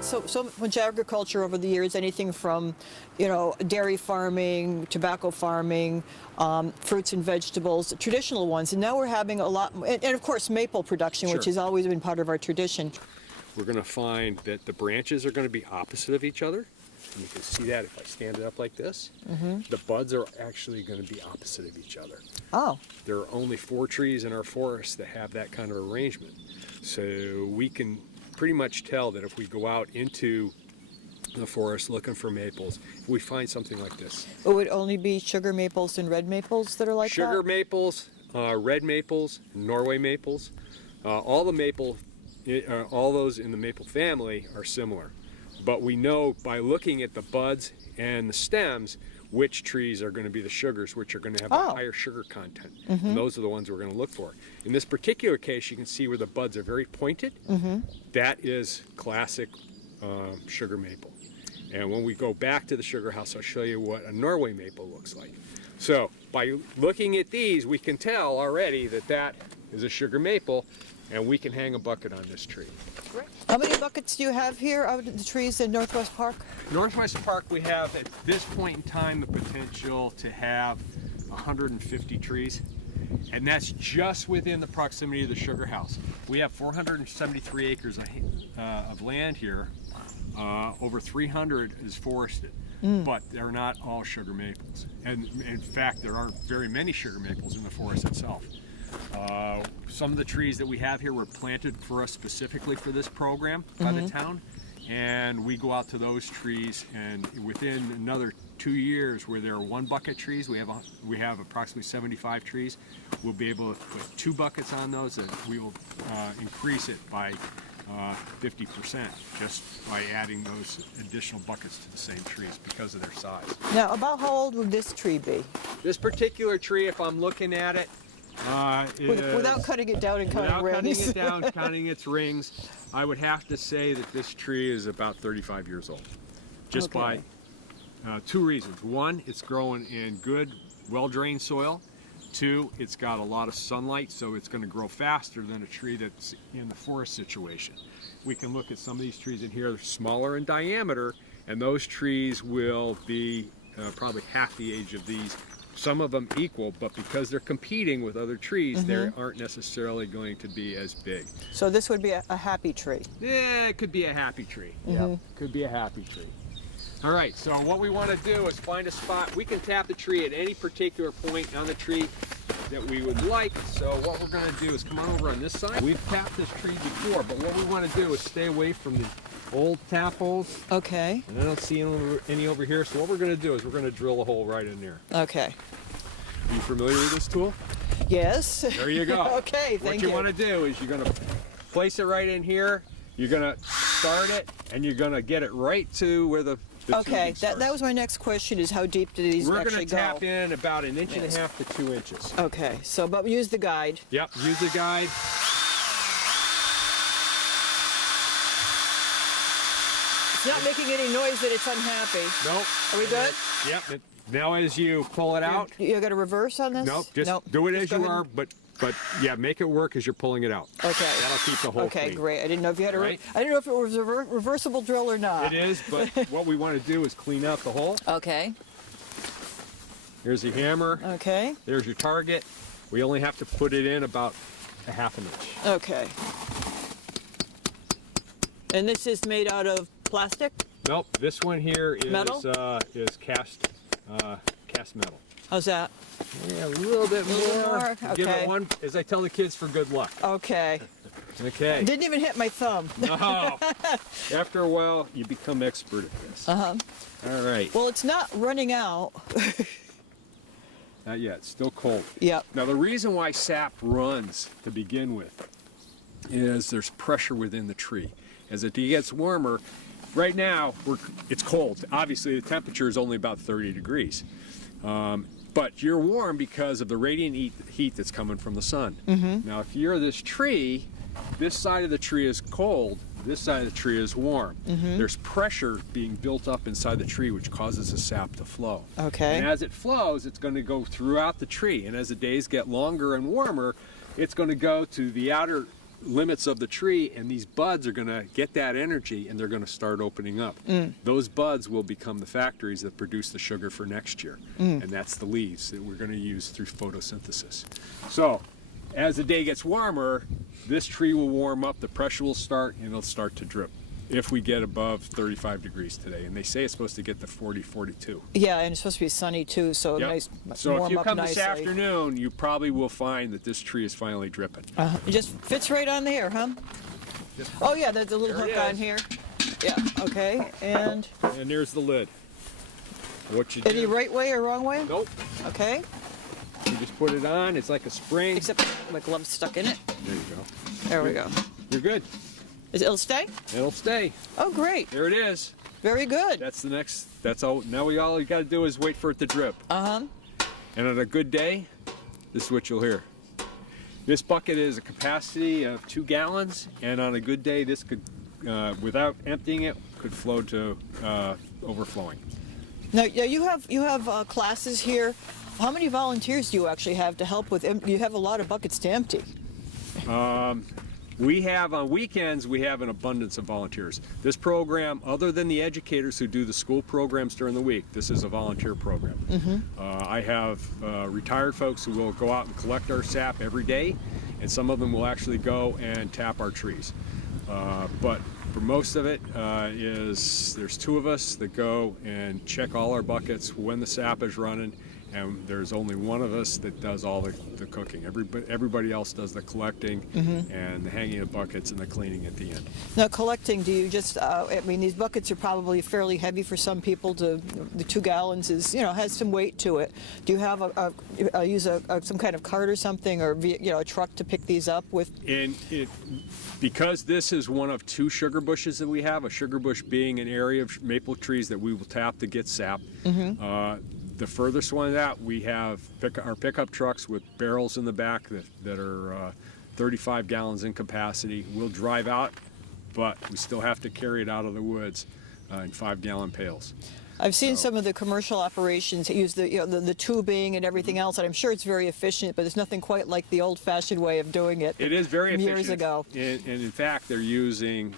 had so much agriculture over the years, anything from, you know, dairy farming, tobacco farming, fruits and vegetables, traditional ones. And now we're having a lot, and of course maple production, Sure. which has always been part of our tradition. We're going to find that the branches are going to be opposite of each other. And you can see that if I stand it up like this. The buds are actually going to be opposite of each other. Oh. There are only 4 trees in our forest that have that kind of arrangement. So we can pretty much tell that if we go out into the forest looking for maples, if we find something like this. It would only be sugar maples and red maples that are like Sugar that? maples, red maples, Norway maples, all those in the maple family are similar. But we know by looking at the buds and the stems which trees are going to be the sugars, which are going to have a higher sugar content. And those are the ones we're going to look for. In this particular case, you can see where the buds are very pointed. That is classic sugar maple. And when we go back to the sugar house, I'll show you what a Norway maple looks like. So by looking at these, we can tell already that that is a sugar maple, and we can hang a bucket on this tree. How many buckets do you have here out of the trees in Northwest Park? Northwest Park, we have at this point in time the potential to have 150 trees, and that's just within the proximity of the sugar house. We have 473 acres of land here. Over 300 is forested, but they're not all sugar maples. And in fact, there aren't very many sugar maples in the forest itself. Some of the trees that we have here were planted for us specifically for this program by the town, and we go out to those trees, and within another 2 years, where there are 1 bucket trees, we have approximately 75 trees. We'll be able to put 2 buckets on those, and we will increase it by 50% just by adding those additional buckets to the same trees because of their size. Now, about how old would this tree be? This particular tree, if I'm looking at it, without cutting it down and counting rings. Without cutting it down, counting its rings, I would have to say that this tree is about 35 years old. Just by 2 reasons. 1, it's growing in good, well-drained soil. 2, it's got a lot of sunlight, so it's going to grow faster than a tree that's in the forest situation. We can look at some of these trees in here, they're smaller in diameter, and those trees will be probably half the age of these. Some of them equal, but because they're competing with other trees, they aren't necessarily going to be as big. So this would be a happy tree? Yeah, it could be a happy tree. Yeah, could be a happy tree. All right, so what we want to do is find a spot. We can tap the tree at any particular point on the tree that we would like. So what we're going to do is come on over on this side. We've tapped this tree before, but what we want to do is stay away from the old tap holes. Okay. And I don't see any over here. So what we're going to do is we're going to drill a hole right in there. Okay. Are you familiar with this tool? Yes. There you go. Okay, thank you. What you want to do is you're going to place it right in here. You're going to start it, and you're going to get it right to where the okay, that was my next question, is how deep do these actually go? We're going to tap in about 1.5 inches to 2 inches. Okay, so but use the guide. Yep, use the guide. It's not making any noise that it's unhappy. Nope. Are we good? Yep. Now as you pull it out. You got a reverse on this? Nope, just do it as you are, but yeah, make it work as you're pulling it out. Okay. That'll keep the hole clean. Great. I didn't know if you had I didn't know if it was a reversible drill or not. It is, but what we want to do is clean out the hole. Okay. Here's the hammer. Okay. There's your target. We only have to put it in about 1/2 inch. Okay. And this is made out of plastic? Nope. This one here is metal? Is cast metal. How's that? Yeah, a little bit more. Okay. Give it one, as I tell the kids, for good luck. Okay. Okay. Didn't even hit my thumb. No. After a while, you become expert at this. Uh-huh. All right. Well, it's not running out. Not yet. It's still cold. Yep. Now, the reason why sap runs to begin with is there's pressure within the tree. As it gets warmer, right now, it's cold. Obviously, the temperature is only about 30 degrees. But you're warm because of the radiant heat that's coming from the sun. Now, if you're this tree, this side of the tree is cold, this side of the tree is warm. There's pressure being built up inside the tree, which causes the sap to flow. Okay. And as it flows, it's going to go throughout the tree. And as the days get longer and warmer, it's going to go to the outer limits of the tree, and these buds are going to get that energy and they're going to start opening up. Those buds will become the factories that produce the sugar for next year, and that's the leaves that we're going to use through photosynthesis. So as the day gets warmer, this tree will warm up, the pressure will start, and it'll start to drip if we get above 35 degrees today, and they say it's supposed to get to 40, 42. Yeah, and it's supposed to be sunny too, so Yep. nice, So warm if you up come nicely. this afternoon, you probably will find that this tree is finally dripping. It just fits right on there, huh? Oh yeah, there's a little There it hook on is. here. Yeah, okay, and And there's the lid. What you any do? right way or wrong way? Nope. Okay, You just put it on. It's like a spring. except my glove's stuck in it. There you go. There we go. You're good. It'll stay? It'll stay. Oh, great. There it is. Very good. That's the next. That's all. Now all you got to do is wait for it to drip. Uh-huh. And on a good day, this is what you'll hear. This bucket is a capacity of 2 gallons, and on a good day, this could, without emptying it, could flow to overflowing. Now, yeah, you have classes here. How many volunteers do you actually have to help with? You have a lot of buckets to empty. We have, on weekends, we have an abundance of volunteers. This program, other than the educators who do the school programs during the week, this is a volunteer program. I have retired folks who will go out and collect our sap every day, and some of them will actually go and tap our trees. But for most of it, there's 2 of us that go and check all our buckets when the sap is running, and there's only 1 of us that does all the cooking. Everybody else does the collecting and the hanging of buckets and the cleaning at the end. Now, collecting, do you just, I mean, these buckets are probably fairly heavy for some people. The 2 gallons is, has some weight to it. Do you have use some kind of cart or something, or, a truck to pick these up with? Because this is one of 2 sugar bushes that we have, a sugar bush being an area of maple trees that we will tap to get sap. The furthest one of that, we have our pickup trucks with barrels in the back that are 35 gallons in capacity. We'll drive out, but we still have to carry it out of the woods in 5-gallon pails. I've seen some of the commercial operations that use the tubing and everything else, and I'm sure it's very efficient, but there's nothing quite like the old-fashioned way of doing it. It is very efficient. Years ago. And in fact, they're using,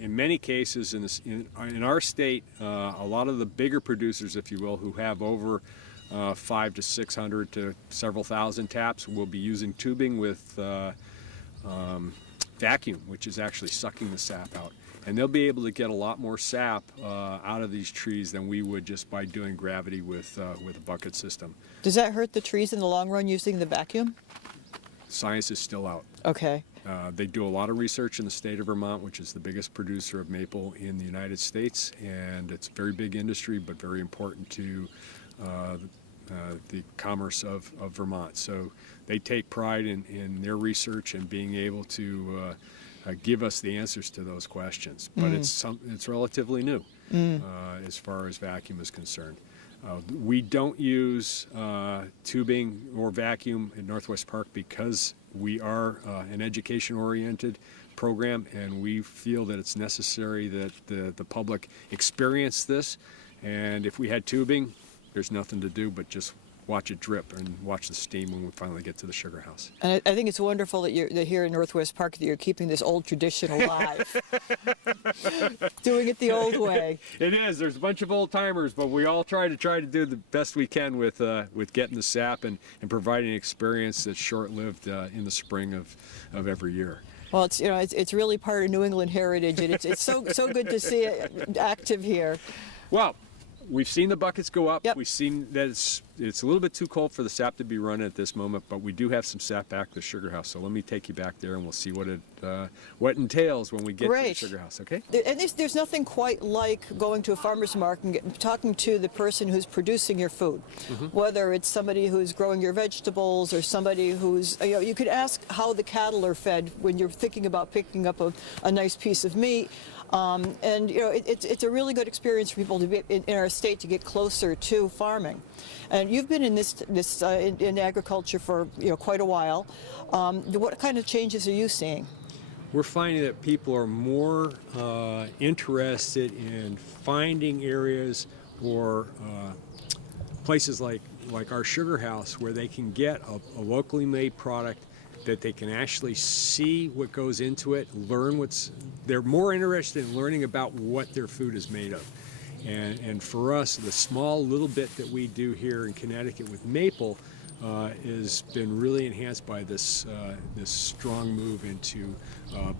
in many cases in our state, a lot of the bigger producers, if you will, who have over 500 to 600 to several thousand taps, will be using tubing with vacuum, which is actually sucking the sap out. And they'll be able to get a lot more sap out of these trees than we would just by doing gravity with a bucket system. Does that hurt the trees in the long run using the vacuum? Science is still out. Okay. They do a lot of research in the state of Vermont, which is the biggest producer of maple in the United States, and it's a very big industry, but very important to the commerce of Vermont. So they take pride in their research and being able to give us the answers to those questions. But it's relatively new as far as vacuum is concerned. We don't use tubing or vacuum in Northwest Park because we are an education-oriented program, and we feel that it's necessary that the public experience this. And if we had tubing, there's nothing to do but just watch it drip and watch the steam when we finally get to the sugar house. And I think it's wonderful that that here in Northwest Park that you're keeping this old tradition alive. Doing it the old way. It is. There's a bunch of old timers, but we all try to do the best we can with getting the sap and providing an experience that's short-lived in the spring of every year. Well, it's really part of New England heritage, and it's so good to see it active here. Well, we've seen the buckets go up. Yep. We've seen that it's a little bit too cold for the sap to be running at this moment, but we do have some sap back at the sugar house. So let me take you back there, and we'll see what it entails when we get to the sugar house. Okay? And there's nothing quite like going to a farmer's market and talking to the person who's producing your food, whether it's somebody who's growing your vegetables or somebody who's, you could ask how the cattle are fed when you're thinking about picking up a nice piece of meat. And it's a really good experience for people to be in our state to get closer to farming. And you've been in in agriculture for quite a while. What kind of changes are you seeing? We're finding that people are more interested in finding areas or places like our sugar house where they can get a locally made product that they can actually see what goes into it, they're more interested in learning about what their food is made of. And for us, the small little bit that we do here in Connecticut with maple has been really enhanced by this strong move into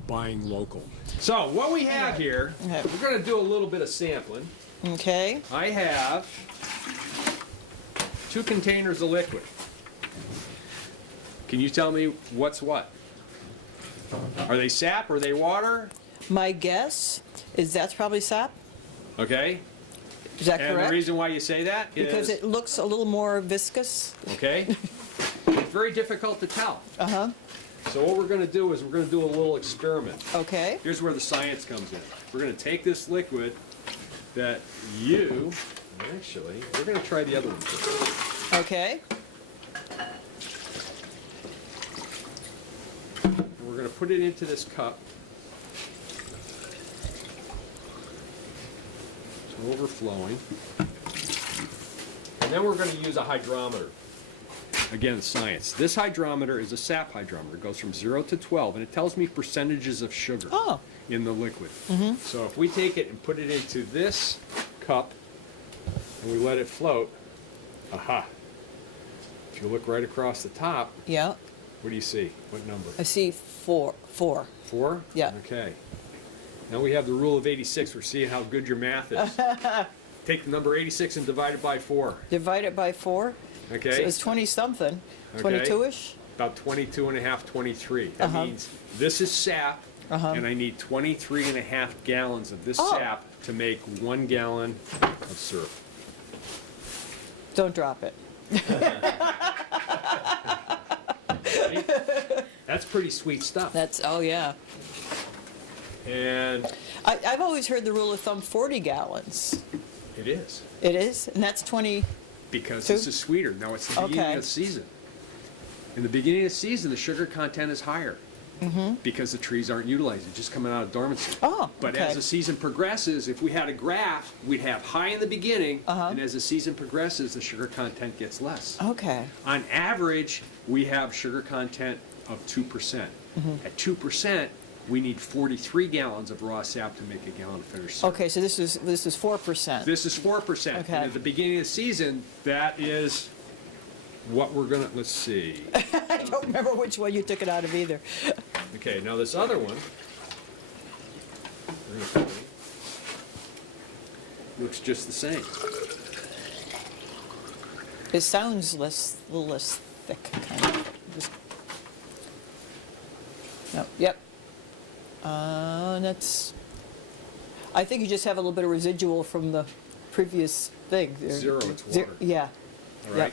buying local. So what we have here, we're going to do a little bit of sampling. Okay. I have 2 containers of liquid. Can you tell me what's what? Are they sap? Are they water? My guess is that's probably sap. Okay. Is that And correct? the reason why you say that is because it looks a little more viscous. okay. It's very difficult to tell. Uh-huh. So what we're going to do is we're going to do a little experiment. Okay. Here's where the science comes in. We're going to take this liquid that actually, we're going to try the other one first. Okay. And we're going to put it into this cup. It's overflowing. And then we're going to use a hydrometer. Again, science. This hydrometer is a sap hydrometer. It goes from 0 to 12, and it tells me percentages of sugar in the liquid. So if we take it and put it into this cup, and we let it float, aha. If you look right across the top, Yeah. what do you see? What number? I see 4. 4? Yeah. Okay. Now we have the rule of 86. We're seeing how good your math is. Take the number 86 and divide it by 4. Divide it by 4. Okay. So it's 20 something. Okay. 22ish. About 22 and a half, 23. That means this is sap, and I need 23 and a half gallons of this sap to make 1 gallon of syrup. Don't drop it. Right? That's pretty sweet stuff. That's, oh yeah. And I've always heard the rule of thumb 40 gallons. it is. It is? And that's 20. Because 2? this is sweeter. Now it's the beginning Okay. of the season. In the beginning of the season, the sugar content is higher because the trees aren't utilized. It's just coming out of dormancy. Oh, But okay. as the season progresses, if we had a graph, we'd have high in the beginning, and as the season progresses, the sugar content gets less. Okay. On average, we have sugar content of 2%. At 2%, we need 43 gallons of raw sap to make a gallon of finished syrup. Okay, so this is 4%. This is 4%. Okay. And at the beginning of the season, that is what we're going to, let's see. I don't remember which one you took it out of either. Okay, now this other one, we're gonna put it, looks just the same. It sounds a little less thick, kind of. Just, no, yep. That's. I think you just have a little bit of residual from the previous thing. 0, it's water. Yeah. All right? Yep.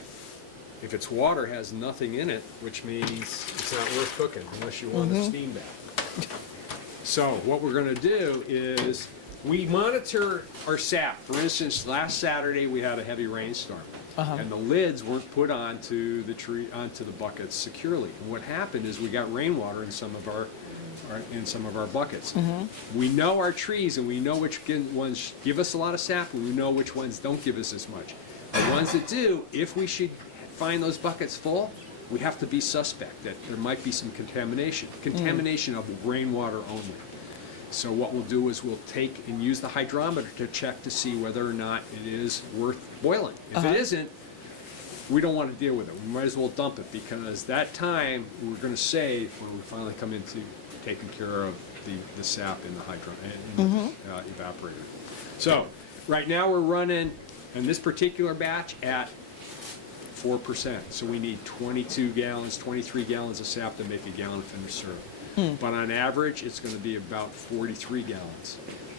If it's water, has nothing in it, which means it's not worth cooking unless you want a steam bath. So what we're going to do is we monitor our sap. For instance, last Saturday we had a heavy rainstorm, and the lids weren't put onto the buckets securely. And what happened is we got rainwater in some of our buckets. We know our trees, and we know which ones give us a lot of sap, and we know which ones don't give us as much. The ones that do, if we should find those buckets full, we have to be suspect that there might be some contamination of rainwater only. So what we'll do is we'll take and use the hydrometer to check to see whether or not it is worth boiling. If it isn't, we don't want to deal with it. We might as well dump it, because that time we're going to save when we finally come into taking care of the sap in the evaporator. So right now we're running in this particular batch at 4%. So we need 22 gallons, 23 gallons of sap to make a gallon of finished syrup. But on average, it's going to be about 43 gallons.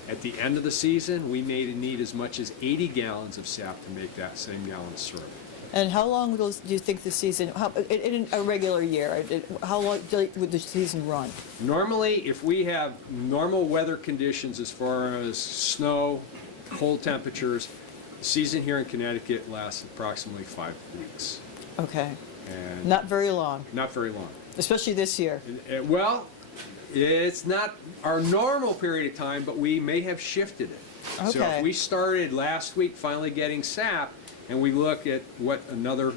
At the end of the season, we may need as much as 80 gallons of sap to make that same gallon of syrup. And how long do you think the season, in a regular year, how long would the season run? Normally, if we have normal weather conditions as far as snow, cold temperatures, the season here in Connecticut lasts approximately 5 weeks. Okay. And Not very long, not very long. especially this year. Well, it's not our normal period of time, but we may have shifted it. So Okay. if we started last week finally getting sap, and we look at what another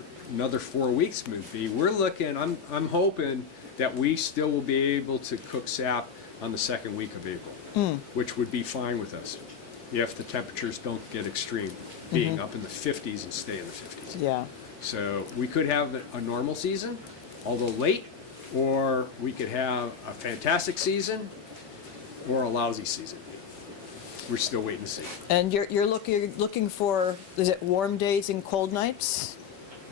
4 weeks would be, we're looking, I'm hoping that we still will be able to cook sap on the second week of April, which would be fine with us if the temperatures don't get extreme, being up in the 50s and stay in the 50s. Yeah. So we could have a normal season, although late, or we could have a fantastic season or a lousy season. We're still waiting to see. And you're looking for, is it warm days and cold nights?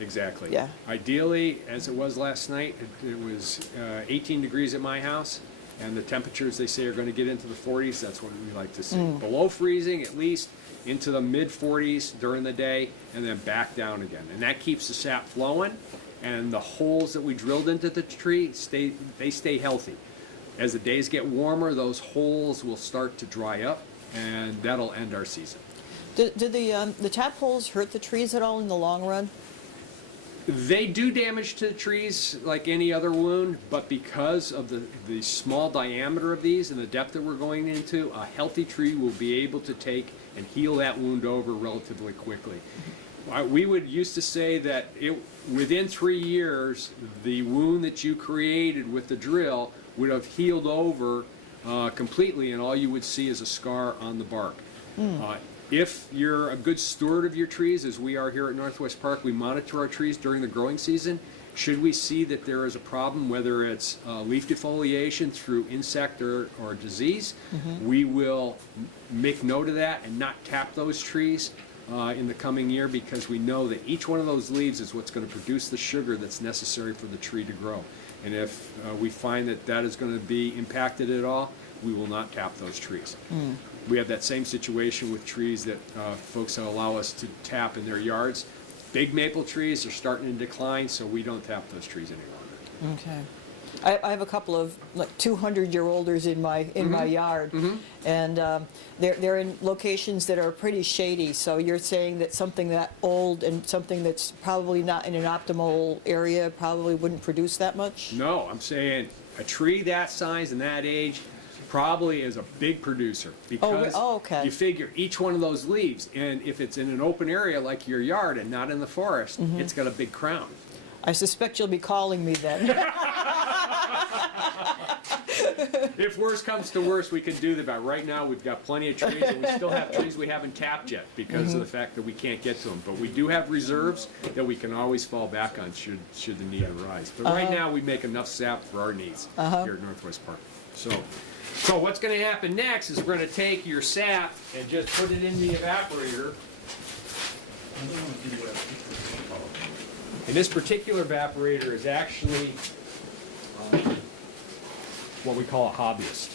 Exactly. Yeah. Ideally, as it was last night, it was 18 degrees at my house, and the temperatures they say are going to get into the 40s. That's what we like to see. Below freezing, at least into the mid 40s during the day, and then back down again. And that keeps the sap flowing, and the holes that we drilled into the tree stay healthy. As the days get warmer, those holes will start to dry up, and that'll end our season. Do the tap holes hurt the trees at all in the long run? They do damage to the trees like any other wound, but because of the small diameter of these and the depth that we're going into, a healthy tree will be able to take and heal that wound over relatively quickly. We would used to say that within 3 years, the wound that you created with the drill would have healed over completely, and all you would see is a scar on the bark. If you're a good steward of your trees, as we are here at Northwest Park, we monitor our trees during the growing season. Should we see that there is a problem, whether it's leaf defoliation through insect or disease, we will make note of that and not tap those trees in the coming year, because we know that each one of those leaves is what's going to produce the sugar that's necessary for the tree to grow. And if we find that that is going to be impacted at all, we will not tap those trees. We have that same situation with trees that folks allow us to tap in their yards. Big maple trees are starting to decline, so we don't tap those trees any longer. Okay. I have a couple of like 200-year-olders in my yard, and they're in locations that are pretty shady. So you're saying that something that old and something that's probably not in an optimal area probably wouldn't produce that much? No, I'm saying a tree that size and that age probably is a big producer, because okay. you figure each one of those leaves, and if it's in an open area like your yard and not in the forest, it's got a big crown. I suspect you'll be calling me then. If worse comes to worse, we can do that. But right now, we've got plenty of trees, and we still have trees we haven't tapped yet because of the fact that we can't get to them. But we do have reserves that we can always fall back on should the need arise. But right now, we make enough sap for our needs here at Northwest Park. So what's going to happen next is we're going to take your sap and just put it in the evaporator. And this particular evaporator is actually what we call a hobbyist.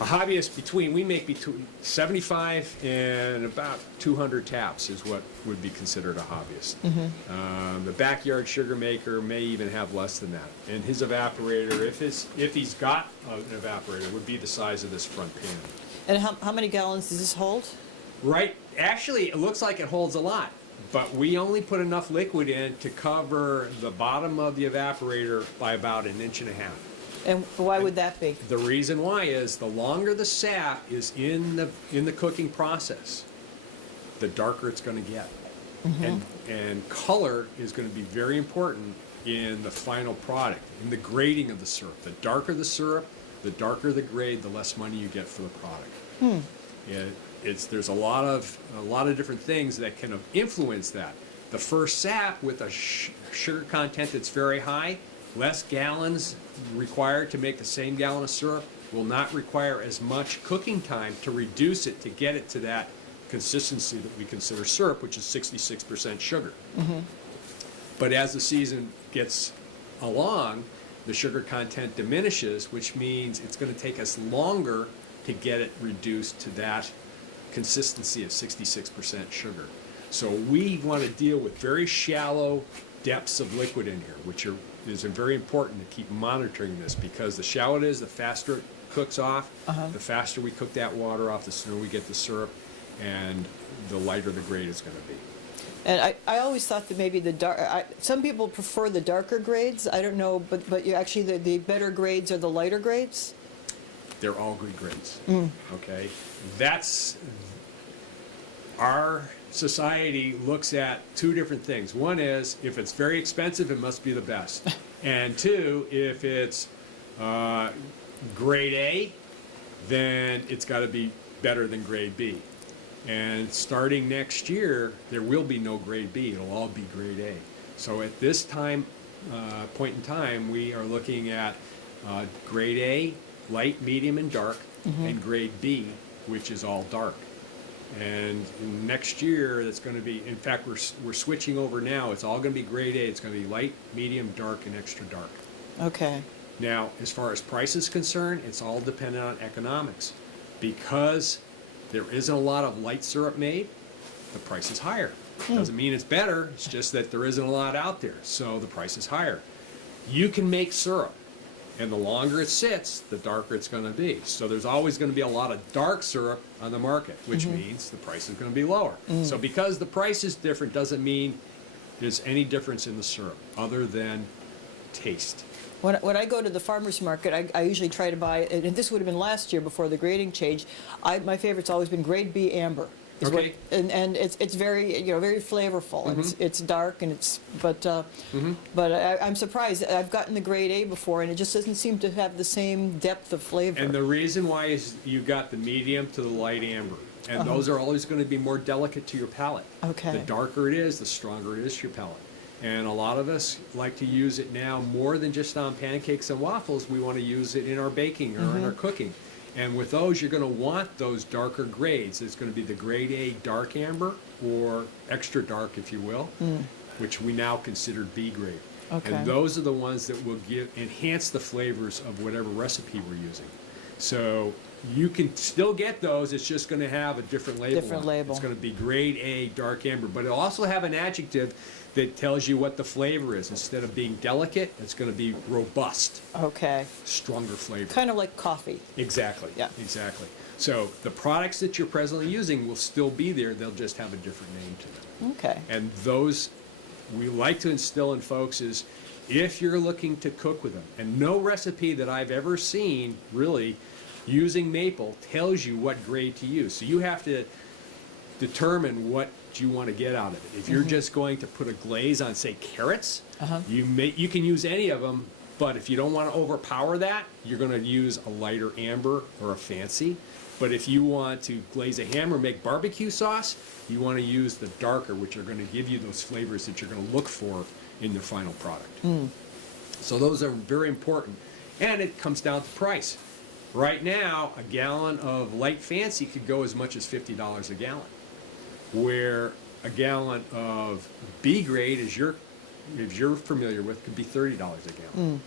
A hobbyist, we make between 75 and about 200 taps is what would be considered a hobbyist. The backyard sugar maker may even have less than that. And his evaporator, if he's got an evaporator, would be the size of this front pan. And how many gallons does this hold? Right, actually it looks like it holds a lot, but we only put enough liquid in to cover the bottom of the evaporator by about 1.5 inches. And why would that be? The reason why is the longer the sap is in the cooking process, the darker it's going to get. And color is going to be very important in the final product, in the grading of the syrup. The darker the syrup, the darker the grade, the less money you get for the product. There's a lot of different things that can influence that. The first sap with a sugar content that's very high, less gallons required to make the same gallon of syrup, will not require as much cooking time to reduce it to get it to that consistency that we consider syrup, which is 66% sugar. But as the season gets along, the sugar content diminishes, which means it's going to take us longer to get it reduced to that consistency of 66% sugar. So we want to deal with very shallow depths of liquid in here, which is very important to keep monitoring this, because the shallower it is, the faster it cooks off, the faster we cook that water off, the sooner we get the syrup, and the lighter the grade is going to be. And I always thought that maybe some people prefer the darker grades. I don't know, but you actually the better grades are the lighter grades? They're all good grades. Okay? That's our society looks at two different things. One is, if it's very expensive, it must be the best. And two, if it's grade A, then it's got to be better than grade B. And starting next year, there will be no grade B. It'll all be grade A. So at this point in time, we are looking at grade A, light, medium, and dark, and grade B, which is all dark. And next year, it's going to be, in fact, we're switching over now. It's all going to be grade A. It's going to be light, medium, dark, and extra dark. Okay. Now, as far as price is concerned, it's all dependent on economics. Because there isn't a lot of light syrup made, the price is higher. Doesn't mean it's better, it's just that there isn't a lot out there, so the price is higher. You can make syrup, and the longer it sits, the darker it's going to be. So there's always going to be a lot of dark syrup on the market, which means the price is going to be lower. So because the price is different doesn't mean there's any difference in the syrup, other than taste. When I go to the farmer's market, I usually try to buy, and this would have been last year before the grading change, my favorite's always been grade B amber. Okay. And it's very, very flavorful. And it's dark, and but I'm surprised. I've gotten the grade A before, and it just doesn't seem to have the same depth of flavor. And the reason why is you got the medium to the light amber. And those are always going to be more delicate to your palate. Okay. The darker it is, the stronger it is to your palate. And a lot of us like to use it now more than just on pancakes and waffles. We want to use it in our baking or in our cooking. And with those, you're going to want those darker grades. It's going to be the grade A dark amber, or extra dark, if you will, which we now consider B grade. Okay. And those are the ones that will enhance the flavors of whatever recipe we're using. So you can still get those, it's just going to have a different label. Different on it. label. It's going to be grade A dark amber, but it'll also have an adjective that tells you what the flavor is. Instead of being delicate, it's going to be robust. Okay. Stronger flavor. Kind of like coffee. Exactly. Yeah. Exactly. So the products that you're presently using will still be there. They'll just have a different name to them. Okay. And those we like to instill in folks is, if you're looking to cook with them, and no recipe that I've ever seen really using maple tells you what grade to use. So you have to determine what you want to get out of it. If you're just going to put a glaze on, say, carrots, you can use any of them, but if you don't want to overpower that, you're going to use a lighter amber or a fancy. But if you want to glaze a ham or make barbecue sauce, you want to use the darker, which are going to give you those flavors that you're going to look for in the final product. So those are very important. And it comes down to price. Right now, a gallon of light fancy could go as much as $50 a gallon, where a gallon of B grade, as you're familiar with, could be $30 a gallon.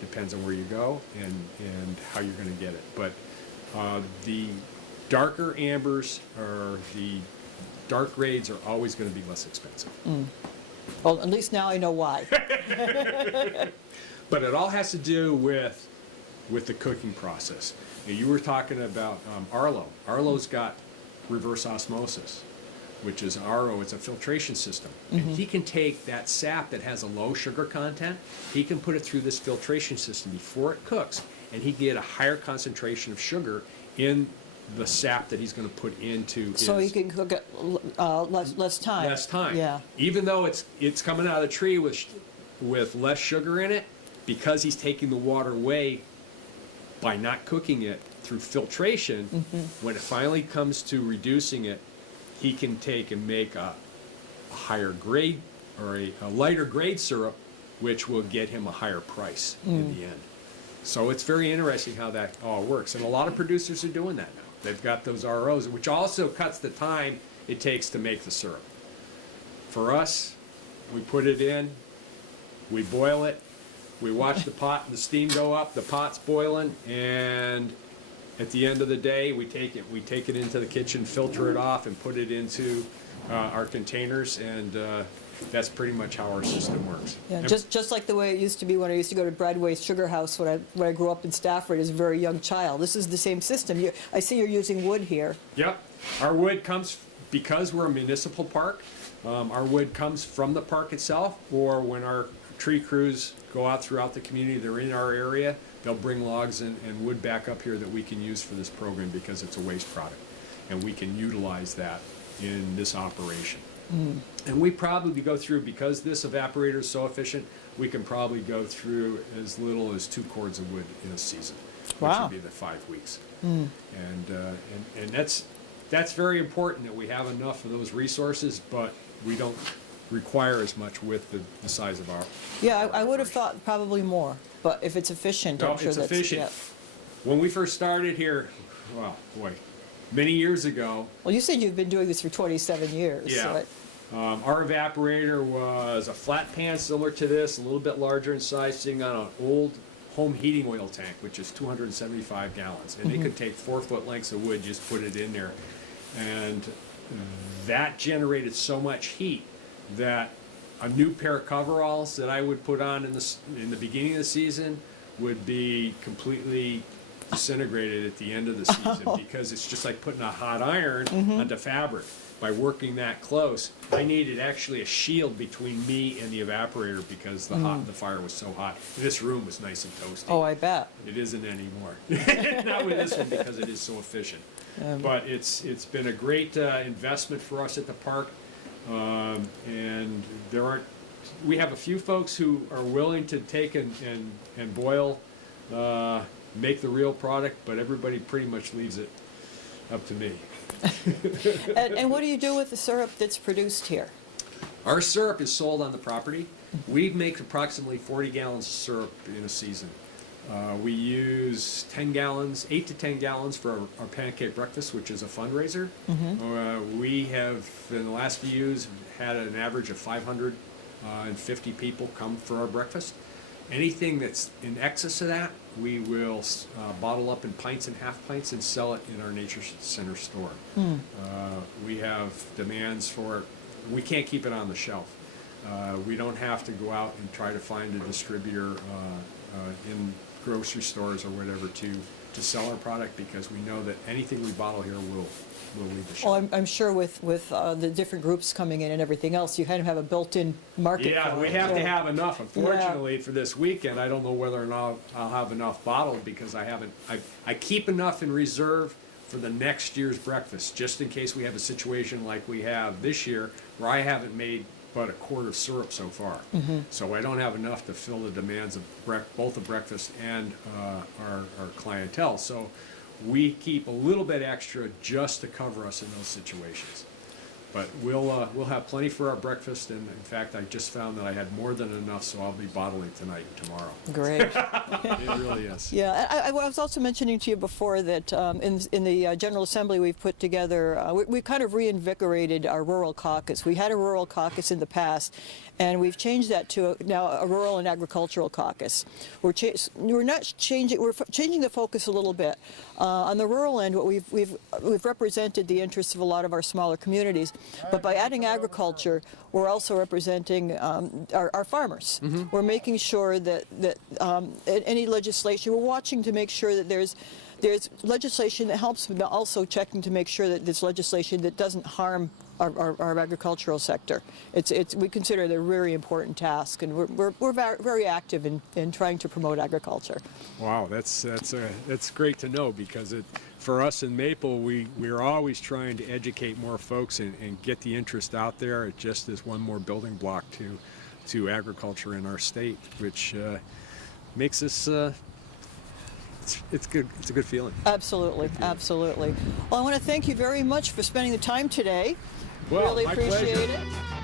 Depends on where you go and how you're going to get it. But the darker ambers or the dark grades are always going to be less expensive. Well, at least now I know why. But it all has to do with the cooking process. Now, you were talking about Arlo. Arlo's got reverse osmosis, which is RO. It's a filtration system. And he can take that sap that has a low sugar content, he can put it through this filtration system before it cooks, and he can get a higher concentration of sugar in the sap that he's going to put into his... So you can cook it less time. Less time. Yeah. Even though it's coming out of the tree with less sugar in it, because he's taking the water away by not cooking it through filtration, when it finally comes to reducing it, he can take and make a higher grade or a lighter grade syrup, which will get him a higher price in the end. So it's very interesting how that all works. And a lot of producers are doing that now. They've got those ROs, which also cuts the time it takes to make the syrup. For us, we put it in, we boil it, we watch the pot and the steam go up, the pot's boiling, and at the end of the day, we take it into the kitchen, filter it off, and put it into our containers, and that's pretty much how our system works. Yeah, just like the way it used to be when I used to go to Bradway's Sugar House when I grew up in Stafford as a very young child. This is the same system. I see you're using wood here. Yep. Our wood comes, because we're a municipal park, our wood comes from the park itself, or when our tree crews go out throughout the community, they're in our area, they'll bring logs and wood back up here that we can use for this program because it's a waste product. And we can utilize that in this operation. And we probably go through, because this evaporator is so efficient, we can probably go through as little as 2 cords of wood in a season, which Wow. would be the 5 weeks. And that's very important, that we have enough of those resources, but we don't require as much with the size of our. Yeah, I would have thought probably more, but if it's efficient, No, I'm sure it's that's efficient. yeah. When we first started here, well, boy, many years ago, Well, you said you've been doing this for 27 years. yeah, So our evaporator was a flat pan similar to this, a little bit larger in size, sitting on an old home heating oil tank, which is 275 gallons. And it could take 4-foot lengths of wood, just put it in there. And that generated so much heat that a new pair of coveralls that I would put on in the beginning of the season would be completely disintegrated at the end of the season, because it's just like putting a hot iron onto fabric. By working that close, I needed actually a shield between me and the evaporator, because the fire was so hot. This room was nice and toasty. Oh, I bet. It isn't anymore. Not with this one, because it is so efficient. But it's been a great investment for us at the park, and we have a few folks who are willing to take and boil, make the real product, but everybody pretty much leaves it up to me. And what do you do with the syrup that's produced here? Our syrup is sold on the property. We make approximately 40 gallons of syrup in a season. We use 10 gallons, 8 to 10 gallons for our pancake breakfast, which is a fundraiser. We have, in the last few years, had an average of 550 people come for our breakfast. Anything that's in excess of that, we will bottle up in pints and half pints and sell it in our Nature Center store. We have demands for it. We can't keep it on the shelf. We don't have to go out and try to find a distributor in grocery stores or whatever to sell our product, because we know that anything we bottle here will leave the shelf. Well, I'm sure with the different groups coming in and everything else, you kind of have a built-in market. Yeah, for we it. have to have enough. Unfortunately, for this weekend, I don't know whether or not I'll have enough bottled, because I keep enough in reserve for the next year's breakfast, just in case we have a situation like we have this year, where I haven't made but a quart of syrup so far. So I don't have enough to fill the demands of both the breakfast and our clientele. So we keep a little bit extra just to cover us in those situations. But we'll have plenty for our breakfast, and in fact, I just found that I had more than enough, so I'll be bottling tonight and tomorrow. Great. It really is. Yeah, I was also mentioning to you before that in the General Assembly we've put together, we kind of reinvigorated our rural caucus. We had a rural caucus in the past, and we've changed that to now a rural and agricultural caucus. We're changing the focus a little bit. On the rural end, what we've represented the interests of a lot of our smaller communities, but by adding agriculture, we're also representing our farmers. We're making sure that any legislation, we're watching to make sure that there's legislation that helps, but also checking to make sure that there's legislation that doesn't harm our agricultural sector. We consider it a very important task, and we're very active in trying to promote agriculture. Wow, that's great to know, because for us in Maple, we're always trying to educate more folks and get the interest out there. It just is one more building block to agriculture in our state, which makes us. It's good. It's a good feeling. Absolutely, absolutely. Well, I want to thank you very much for spending the time today. Well, really my appreciate pleasure. it.